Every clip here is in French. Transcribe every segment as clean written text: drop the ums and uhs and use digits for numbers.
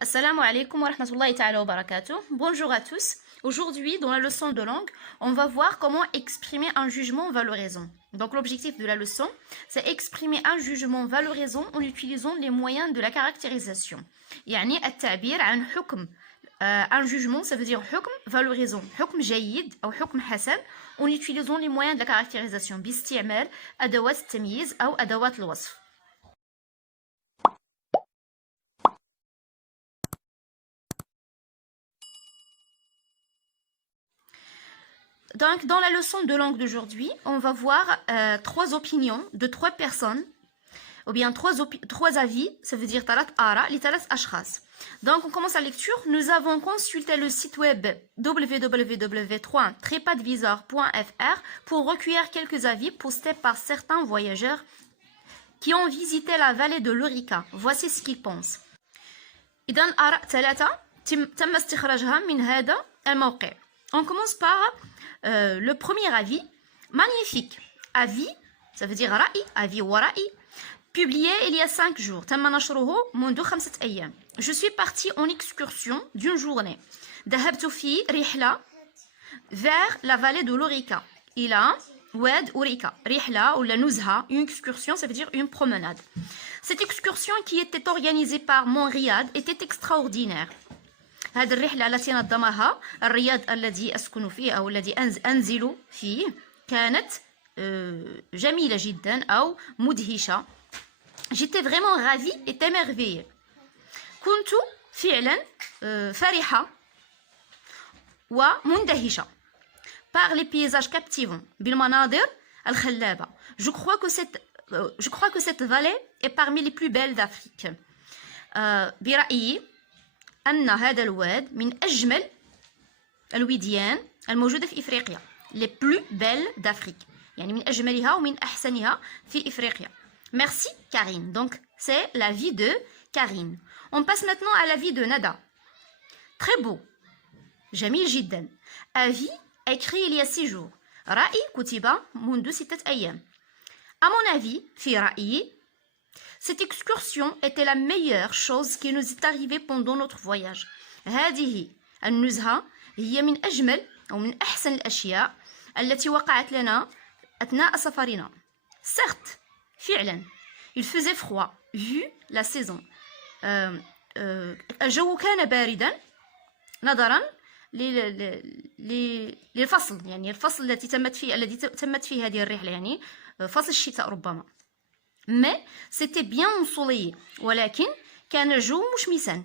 Assalamu alaikum wa rahmatullahi ta'ala wa barakatuh. Bonjour à tous. Aujourd'hui, dans la leçon de langue, on va voir comment exprimer un jugement valorisant. Donc l'objectif de la leçon, c'est exprimer un jugement valorisant en utilisant les moyens de la caractérisation. يعني التعبير عن حكم un jugement, ça veut dire حكم valorisant, حكم جيد أو حكم حسن en utilisant les moyens de la caractérisation باستعمال أدوات التمييز أو أدوات الوصف. Donc, dans la leçon de langue d'aujourd'hui, on va voir trois opinions de trois personnes, ou bien trois avis, ça veut dire talat ara, li talat ashkhas. Donc, on commence la lecture. Nous avons consulté le site web www.trepadvisor.fr pour recueillir quelques avis postés par certains voyageurs qui ont visité la vallée de l'Orica. Voici ce qu'ils pensent. إذن آراء ثلاثة تم استخراجها من هذا الموقع. On commence par le premier avis, magnifique. Avis, ça veut dire رأي, avis ou رأي, publié il y a 5 jours. تم نشره منذ 5 أيام. Je suis partie en excursion d'une journée. ذهبت في رحلة vers la vallée de l'Orica. إلى واد أوريكا. رحلة ou la نزهة, une excursion, ça veut dire une promenade. Cette excursion qui était organisée par mon Riyad était extraordinaire. هذه الرحلة التي نظمها الرياض الذي أسكن فيه أو الذي أنزل فيه كانت جميلة جدا أو مدهشة. J'étais vraiment ravie et émerveillée. كنت فعلا فرحة ومندهشة par les paysages captivants بالمناظر الخلابة. Je crois que cette vallée est parmi les plus belles d'Afrique. برأيي أن هذا الواد من أجمل الوديان الموجودة في إفريقيا. Les plus belles d'Afrique. يعني من أجملها ومن أحسنها في إفريقيا. Merci Karine. Donc c'est l'avis de Karine. On passe maintenant à l'avis de Nada. Très beau. جميل جدا. Avis écrit il y a 6 jours. رأي كتب منذ 6 أيام. À mon avis, في رأيي, cette excursion était la meilleure chose qui nous est arrivée pendant notre voyage. هذه النزهة هي من أجمل أو من أحسن الأشياء التي وقعت لنا أثناء سفرنا. Certes, فعلا, il faisait froid vu la saison. الجو كان باردا نظرا للفصل، يعني الفصل الذي تمت فيه هذه الرحلة، يعني فصل الشتاء ربما. Mais c'était bien ensoleillé. ولكن كان الجو مشمسا.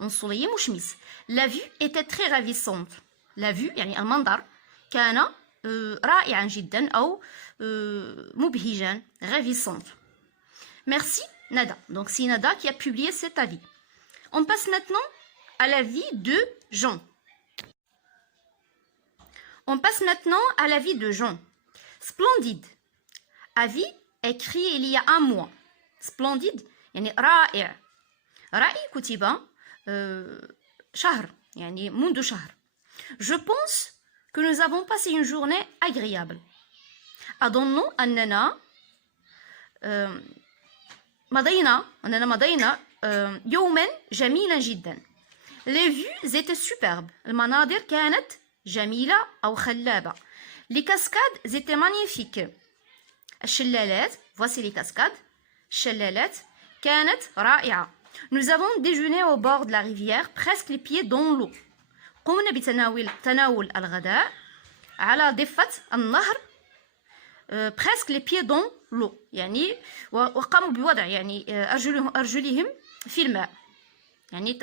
ensoleillé مشمس. La vue était très ravissante. La vue يعني المنظر كان رائعا جدا أو مبهجا. ravissante. Merci Nada. Donc c'est Nada qui a publié cet avis. On passe maintenant à l'avis de Jean. On passe maintenant à l'avis de Jean. Splendide. Avis écrit il y a 1 mois. Splendide يعني رائع. رأي كتب شهر يعني منذ شهر. Je pense que nous avons passé une journée agréable. أظن أننا مضينا يوما جميلا جدا. Les vues étaient superbes. المناظر كانت جميلة أو خلابة. Les cascades étaient magnifiques. الشلالات, voici les cascades. الشلالات كانت رائعة. Nous avons déjeuné au bord de la rivière, presque les pieds dans l'eau. قمنا بتناول الغداء على ضفة النهر, presque les pieds dans l'eau. يعني وقاموا بوضع يعني أرجلهم في الماء. يعني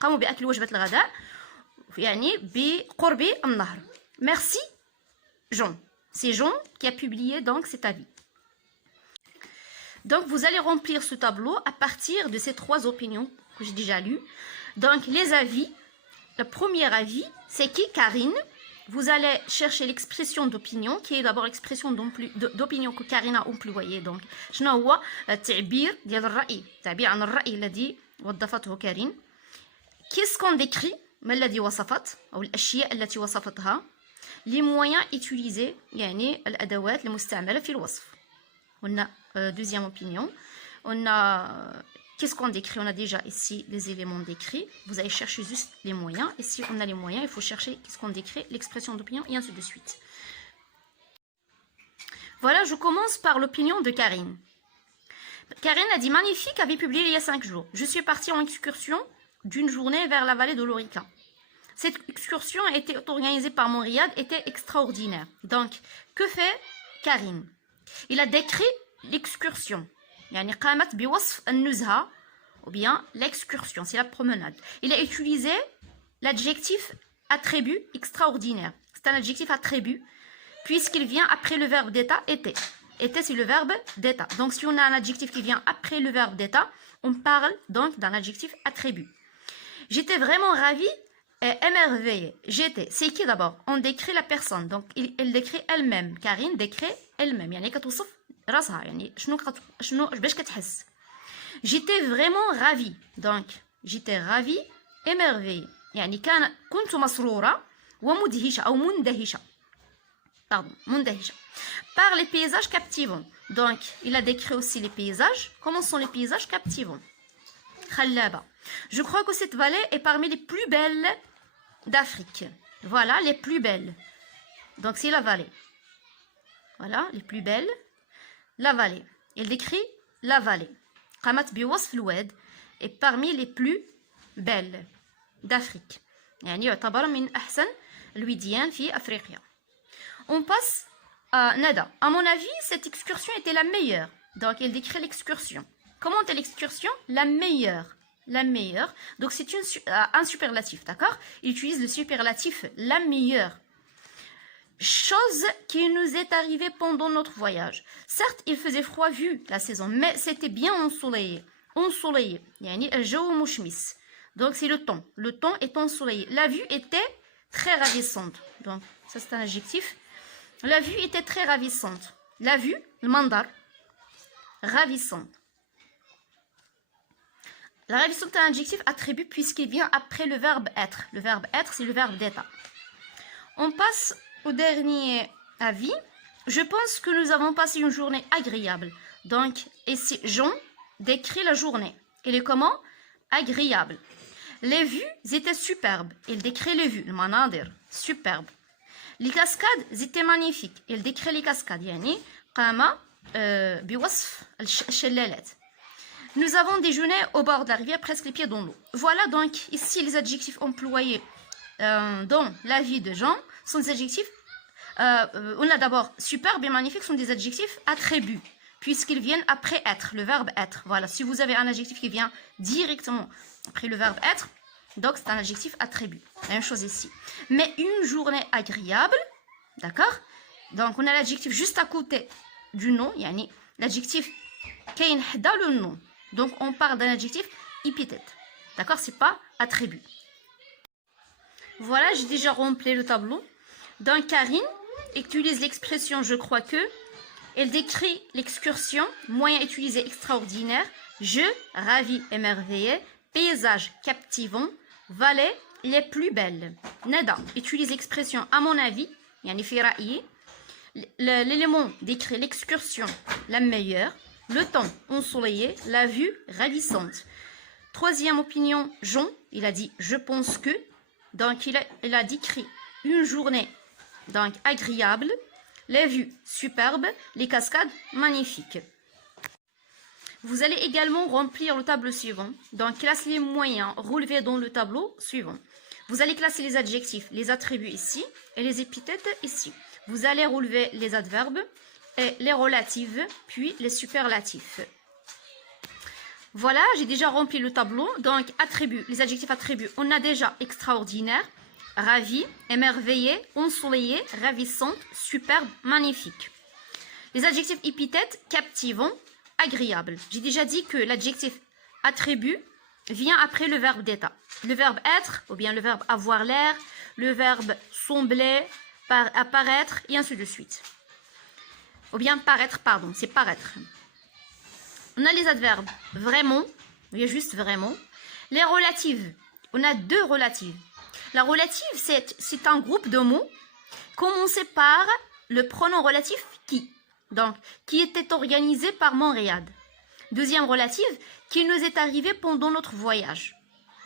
قاموا بأكل وجبة الغداء يعني بقرب النهر. Merci Jean. C'est Jean qui a publié donc cet avis. Donc vous allez remplir ce tableau à partir de ces 3 opinions que j'ai déjà lues. Donc les avis, le premier avis c'est qui? Karine. Vous allez chercher l'expression d'opinion qui est d'abord l'expression d'opinion que Karine a employée. Donc شنو هو التعبير ديال الرأي, تعبير عن الرأي الذي وظفته كارين. Qu'est-ce qu'on décrit? ما الذي وصفت أو الأشياء التي وصفتها. Les moyens utilisés يعني الأدوات المستعملة في الوصف. On a deuxième opinion. On a qu'est-ce qu'on décrit? On a déjà ici les éléments décrits. Vous allez chercher juste les moyens. Et si on a les moyens, il faut chercher qu'est-ce qu'on décrit, l'expression d'opinion et ainsi de suite. Voilà, je commence par l'opinion de Karine. Karine a dit: magnifique, avait publié il y a 5 jours. Je suis partie en excursion d'une journée vers la vallée de l'Orica. Cette excursion a été organisée par mon riad, était extraordinaire. Donc, que fait Karine? Il a décrit l'excursion. يعني قامت بوصف النزهة ou bien l'excursion, c'est la promenade. Il a utilisé l'adjectif attribut extraordinaire. C'est un adjectif attribut puisqu'il vient après le verbe d'état était. Était, c'est le verbe d'état. Donc, si on a un adjectif qui vient après le verbe d'état, on parle donc d'un adjectif attribut. J'étais vraiment ravie et émerveillée. J'étais. C'est qui d'abord? On décrit la personne. Donc, elle décrit elle-même. Karine décrit elle-même. يعني كتوصف راسها. يعني شنو باش كتحس. J'étais vraiment ravie. Donc, j'étais ravie, émerveillée. يعني كنت مسرورة ومدهشة أو مندهشة. Pardon, مندهشة. Par les paysages captivants. Donc, il a décrit aussi les paysages. Comment sont les paysages captivants? Khallaba. Je crois que cette vallée est parmi les plus belles d'Afrique. Voilà, les plus belles. Donc, c'est la vallée. Voilà, les plus belles. La vallée. Il décrit la vallée. قامت بوصف الواد est parmi les plus belles d'Afrique. يعني يعتبر من أحسن الوديان في أفريقيا. On passe à Nada. À mon avis, cette excursion était la meilleure. Donc, il décrit l'excursion. Comment est l'excursion? La meilleure. La meilleure. Donc, c'est un superlatif, d'accord? Il utilise le superlatif la meilleure. Chose qui nous est arrivée pendant notre voyage. Certes, il faisait froid vu la saison, mais c'était bien ensoleillé. Ensoleillé. يعني الجو مشمس. Donc, c'est le temps. Le temps est ensoleillé. La vue était très ravissante. Donc, ça, c'est un adjectif. La vue était très ravissante. La vue, le mandar, ravissante. La ravissante est un adjectif attribut puisqu'il vient après le verbe être. Le verbe être, c'est le verbe d'état. On passe au dernier avis. Je pense que nous avons passé une journée agréable. Donc, ici, Jean décrit la journée. Elle est comment? Agréable. Les vues étaient superbes. Il décrit les vues. Le manadir, superbe. Les cascades étaient magnifiques. Il décrit les cascades. يعني قام بوصف الشلالات. Nous avons déjeuné au bord de la rivière, presque les pieds dans l'eau. Voilà donc ici les adjectifs employés dans la vie de Jean sont des adjectifs. On a d'abord superbe et magnifique sont des adjectifs attributs puisqu'ils viennent après être, le verbe être. Voilà, si vous avez un adjectif qui vient directement après le verbe être, donc c'est un adjectif attribut. La même chose ici. Mais une journée agréable, d'accord? Donc on a l'adjectif juste à côté du nom, yani l'adjectif kain hda le nom. Donc on parle d'un adjectif épithète. D'accord? C'est pas attribut. Voilà, j'ai déjà rempli le tableau. Donc Karine utilise l'expression je crois que. Elle décrit l'excursion, moyen utilisé extraordinaire, je, ravi, émerveillé, paysage captivant, vallée, les plus belles. Nada utilise l'expression à mon avis, yani fi ra'yi. L'élément décrit l'excursion, la meilleure, le temps ensoleillé, la vue ravissante. Troisième opinion, Jean, il a dit je pense que, donc il a décrit une journée donc agréable, les vues superbes, les cascades magnifiques. Vous allez également remplir le tableau suivant. Donc, classe les moyens relevés dans le tableau suivant. Vous allez classer les adjectifs, les attributs ici et les épithètes ici. Vous allez relever les adverbes et les relatives, puis les superlatifs. Voilà, j'ai déjà rempli le tableau. Donc, attributs, les adjectifs attributs, on a déjà extraordinaire, ravi, émerveillé, ensoleillé, ravissante, superbe, magnifique. Les adjectifs épithètes, captivant, agréable. J'ai déjà dit que l'adjectif attribut vient après le verbe d'état. Le verbe être, ou bien le verbe avoir l'air, le verbe sembler, apparaître, et ainsi de suite. Ou bien paraître, pardon, c'est paraître. On a les adverbes vraiment, il y a juste vraiment. Les relatives, on a deux relatives. La relative, c'est un groupe de mots commencé par le pronom relatif qui. Donc, qui était organisé par mon riad. Deuxième relative, qui nous est arrivé pendant notre voyage.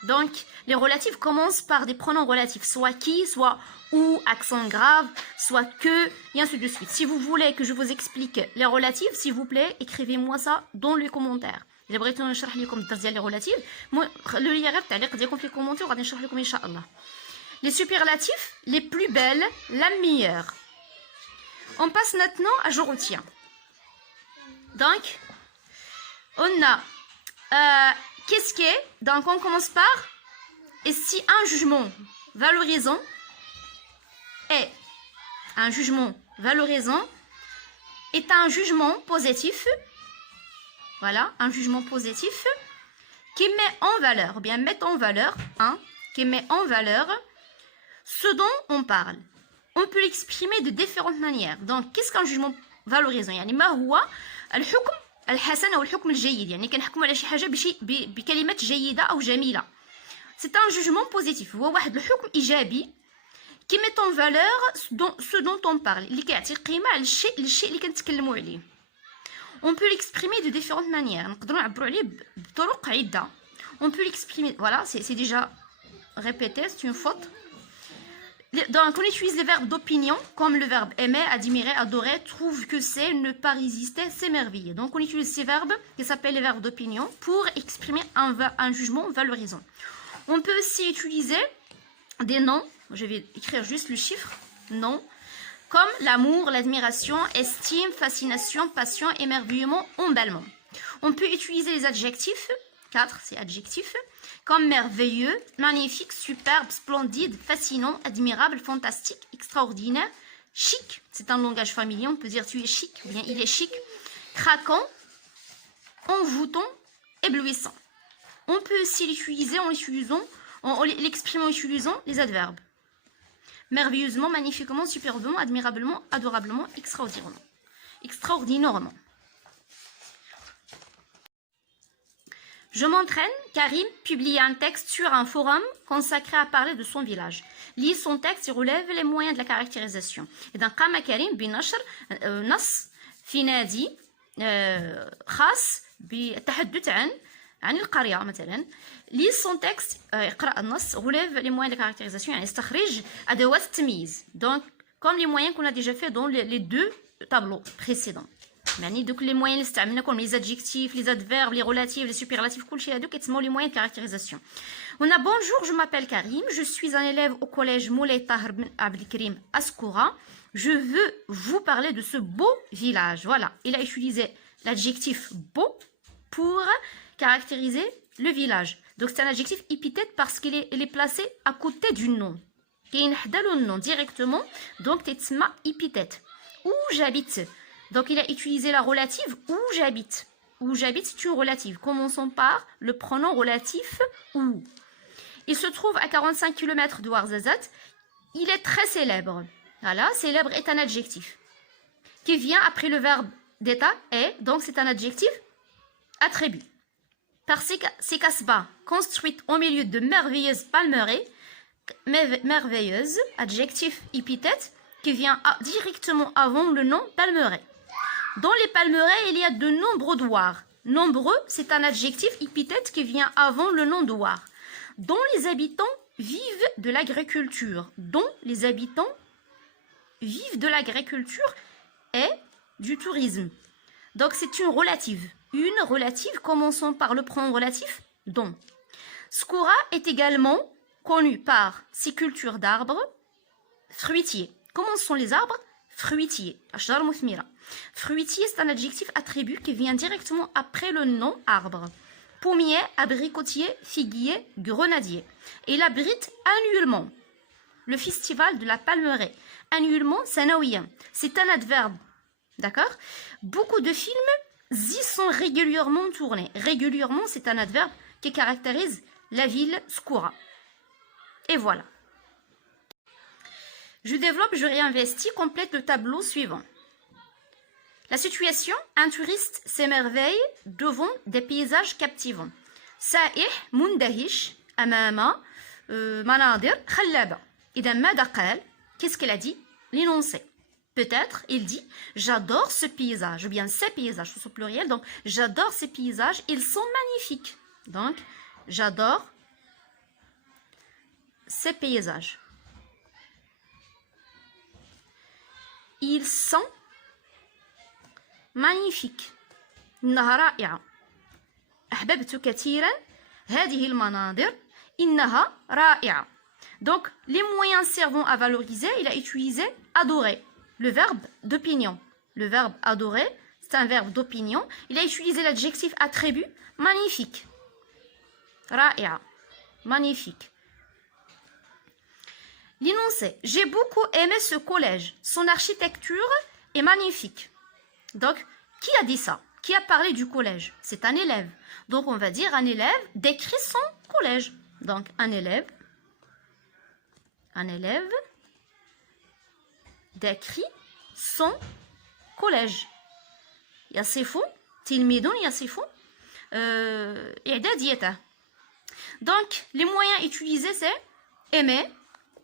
Donc, les relatives commencent par des pronoms relatifs, soit qui, soit ou, accent grave, soit que, et ainsi de suite. Si vous voulez que je vous explique les relatives, s'il vous plaît, écrivez-moi ça dans les commentaires. إذا بغيتو نشرح لكم الدرس ديال لي relative, خلوا لي غير التعليق ديالكم في الكومونتير وغادي نشرح لكم إن شاء الله. Les superlatifs, les plus belles, la meilleure. On passe maintenant à je retiens. Donc, on a qu'est-ce qui est, donc on commence par et si un jugement valorisant est un jugement positif, voilà, un jugement positif qui met en valeur, ou bien met en valeur, hein, qui met en valeur ce dont on parle. On peut l'exprimer de différentes manières. Donc, qu'est-ce qu'un jugement valorisant? يعني ما هو الحكم الحسن أو الحكم الجيد؟ يعني كنحكم على شي حاجة بكلمات جيدة أو جميلة. C'est un jugement positif. هو واحد الحكم إيجابي qui met en valeur ce dont on parle. اللي كيعطي قيمة على الشيء اللي كنتكلموا عليه. On peut l'exprimer de différentes manières. نقدروا نعبروا عليه بطرق عدة. On peut l'exprimer. Voilà, c'est déjà répété, c'est une faute. Donc, on utilise les verbes d'opinion, comme le verbe aimer, admirer, adorer, trouve que c'est, ne pas résister, s'émerveiller. Donc, on utilise ces verbes qui s'appellent les verbes d'opinion pour exprimer un jugement valorisant. On peut aussi utiliser des noms. Je vais écrire juste le chiffre. Noms. Comme l'amour, l'admiration, estime, fascination, passion, émerveillement, emballement. On peut utiliser les adjectifs. 4, c'est adjectif. Comme merveilleux, magnifique, superbe, splendide, fascinant, admirable, fantastique, extraordinaire, chic. C'est un langage familier, on peut dire tu es chic, ou bien il est chic. Craquant, envoûtant, éblouissant. On peut aussi l'utiliser en l'exprimer en utilisant les adverbes. Merveilleusement, magnifiquement, superbement, admirablement, adorablement, extraordinairement. Extraordinairement. Je m'entraîne, Karim publie un texte sur un forum consacré à parler de son village. Lit son texte et relève les moyens de la caractérisation. إذا قام كريم بنشر نص في نادي خاص بالتحدث عن القرية مثلا. Lit son texte, اقرأ النص, relève les moyens de la caractérisation, يعني استخرج أدوات التمييز. Donc, comme les moyens qu'on a déjà fait dans les deux tableaux précédents. يعني دوك لي موين اللي استعملناكم لي زادجيكتيف لي زادفيرب لي ريلاتيف لي سوبرلاتيف كلشي هادو كيتسموا لي موين كاركتيريزاسيون. On a bonjour, je m'appelle Karim, je suis un élève au collège Moulay Taher Ben Abdelkrim à Skoura. Je veux vous parler de ce beau village. Voilà, il a utilisé l'adjectif beau pour caractériser le village. Donc c'est un adjectif épithète parce qu'il est placé à côté du nom. كاين حدا له النون directement, donc تتسمى épithète. Où j'habite. Donc, il a utilisé la relative où j'habite. Où j'habite, c'est une relative. Commençons par le pronom relatif où. Il se trouve à 45 km de Ouarzazate. Il est très célèbre. Voilà, célèbre est un adjectif qui vient après le verbe d'état est. Donc, c'est un adjectif attribut. Par ses casbahs construites au milieu de merveilleuses palmeraies. Merveilleuse, adjectif épithète qui vient directement avant le nom palmeraie. Dans les palmeraies, il y a de nombreux douars. Nombreux, c'est un adjectif épithète qui vient avant le nom douar. Dont les habitants vivent de l'agriculture. Dont les habitants vivent de l'agriculture et du tourisme. Donc c'est une relative. Une relative, commençons par le pronom relatif dont. Skoura est également connu par ses cultures d'arbres fruitiers. Comment sont les arbres? Fruitier. Fruitier, c'est un adjectif attribut qui vient directement après le nom arbre. Pommier, abricotier, figuier, grenadier. Et il abrite annuellement le festival de la palmeraie. Annuellement, c'est un adverbe. D'accord? Beaucoup de films y sont régulièrement tournés. Régulièrement, c'est un adverbe qui caractérise la ville Skoura. Et voilà. Je développe, je réinvestis, complète le tableau suivant. La situation, un touriste s'émerveille devant des paysages captivants. سائح مندهش أمام مناظر خلابة. إذا ماذا قال? Qu'est-ce qu'elle a dit? L'énoncé. Peut-être, il dit, j'adore ce paysage, ou bien ces paysages, c'est au pluriel, donc j'adore ces paysages, ils sont magnifiques. Donc, j'adore ces paysages. Ils sont magnifiques. إنها رائعة. أحببت كثيرا هذه المناظر. إنها رائعة. Donc, les moyens servant à valoriser, il a utilisé adorer, le verbe d'opinion. Le verbe adorer, c'est un verbe d'opinion. Il a utilisé l'adjectif attribut magnifique. رائعة. Magnifique. L'énoncé, j'ai beaucoup aimé ce collège. Son architecture est magnifique. Donc, qui a dit ça? Qui a parlé du collège? C'est un élève. Donc, on va dire un élève décrit son collège. Donc, un élève décrit son collège. يصف تلميذ يصف إعداديته. Donc, les moyens utilisés, c'est aimer,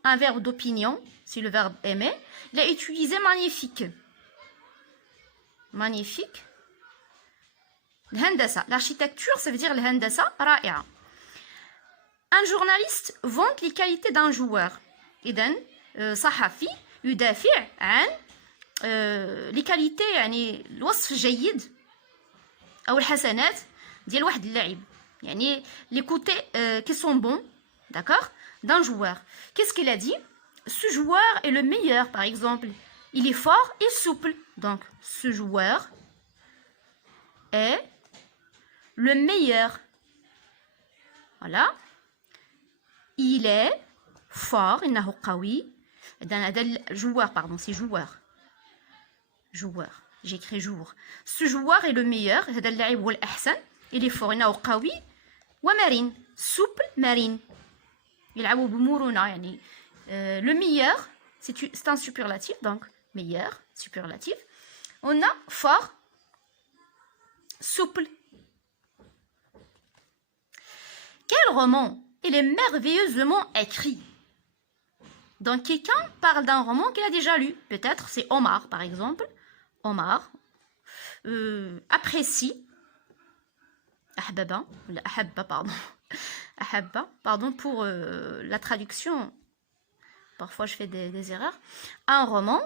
un verbe d'opinion, c'est le verbe aimer. Il a utilisé magnifique. Magnifique. الهندسة, l'architecture, ça veut dire الهندسة رائعة. Un journaliste vante les qualités d'un joueur. إذن صحفي يدافع عن les qualités يعني الوصف الجيد أو الحسنات ديال واحد اللاعب. يعني les côtés qui sont bons, d'accord, d'un joueur. Qu'est-ce qu'il a dit? Ce joueur est le meilleur, par exemple. Il est fort et souple. Donc, ce joueur est le meilleur. Voilà. Il est fort. إنه قوي. هذا joueur, pardon, c'est joueur. Joueur. J'écris jour. Ce joueur est le meilleur. هذا اللاعب هو الأحسن. Il est fort. إنه قوي ومرن. souple, marine. يلعب بمرونة يعني. Le meilleur, c'est un superlatif, donc meilleur, superlatif. On a fort, souple. Quel roman? Il est merveilleusement écrit. Donc quelqu'un parle d'un roman qu'il a déjà lu. Peut-être c'est Omar, par exemple. Omar apprécie. Ahbaba, Ahabba, pardon. Ahabba, pardon pour la traduction. Parfois, je fais des erreurs. Un roman.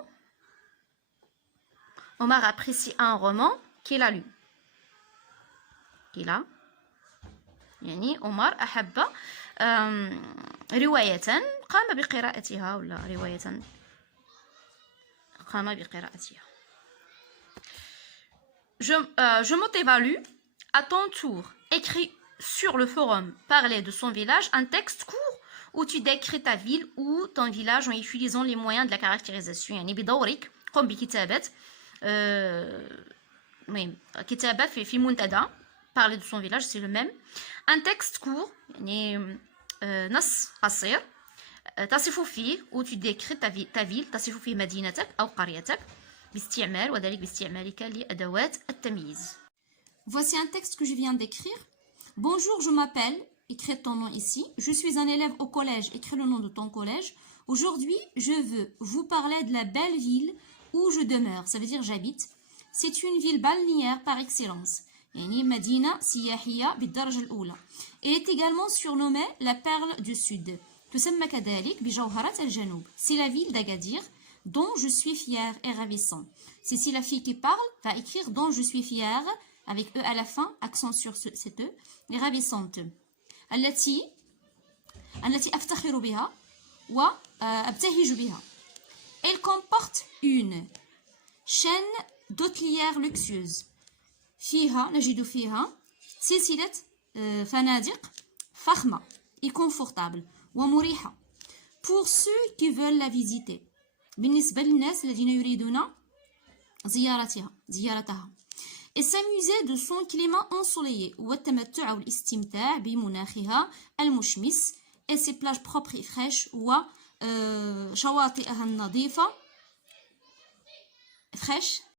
Omar apprécie un roman qu'il a lu. Qu'il a. يعني عمر أحب رواية قام بقراءتها ولا رواية قام بقراءتها. Je m'auto-évalue. À ton tour, écris sur le forum parler de son village un texte court où tu décris ta ville ou ton village en utilisant les moyens de la caractérisation. يعني بدورك قم بكتابة كتابة في منتدى. Parler de son village, c'est le même. Un texte court, يعني نص قصير تصف فيه où tu décris ta ville, تصف فيه مدينتك أو قريتك باستعمال وذلك باستعمالك لأدوات التمييز. Voici un texte que je viens d'écrire. Bonjour, je m'appelle, écris ton nom ici. Je suis un élève au collège, écris le nom de ton collège. Aujourd'hui, je veux vous parler de la belle ville où je demeure. Ça veut dire j'habite. C'est une ville balnéaire par excellence. يعني مدينة سياحية بالدرجة الأولى. Elle est également surnommée la perle du sud. تسمى كذلك بجوهرة الجنوب. C'est la ville d'Agadir dont je suis fière et ravissant. C'est si la fille qui parle va écrire dont je suis fière avec E à la fin, accent sur cet E, et ravissante. التي أفتخر بها وأبتهج بها. Elle comporte une chaîne d'hôtelières luxueuses. فيها نجد فيها سلسلة فنادق فخمة et confortable ومريحة pour ceux qui veulent la visiter. بالنسبة للناس الذين يريدون زيارتها. Et s'amuser de son climat ensoleillé والتمتع والاستمتاع بمناخها المشمس et ses plages propres et fraîches وشواطئها النظيفة fraîche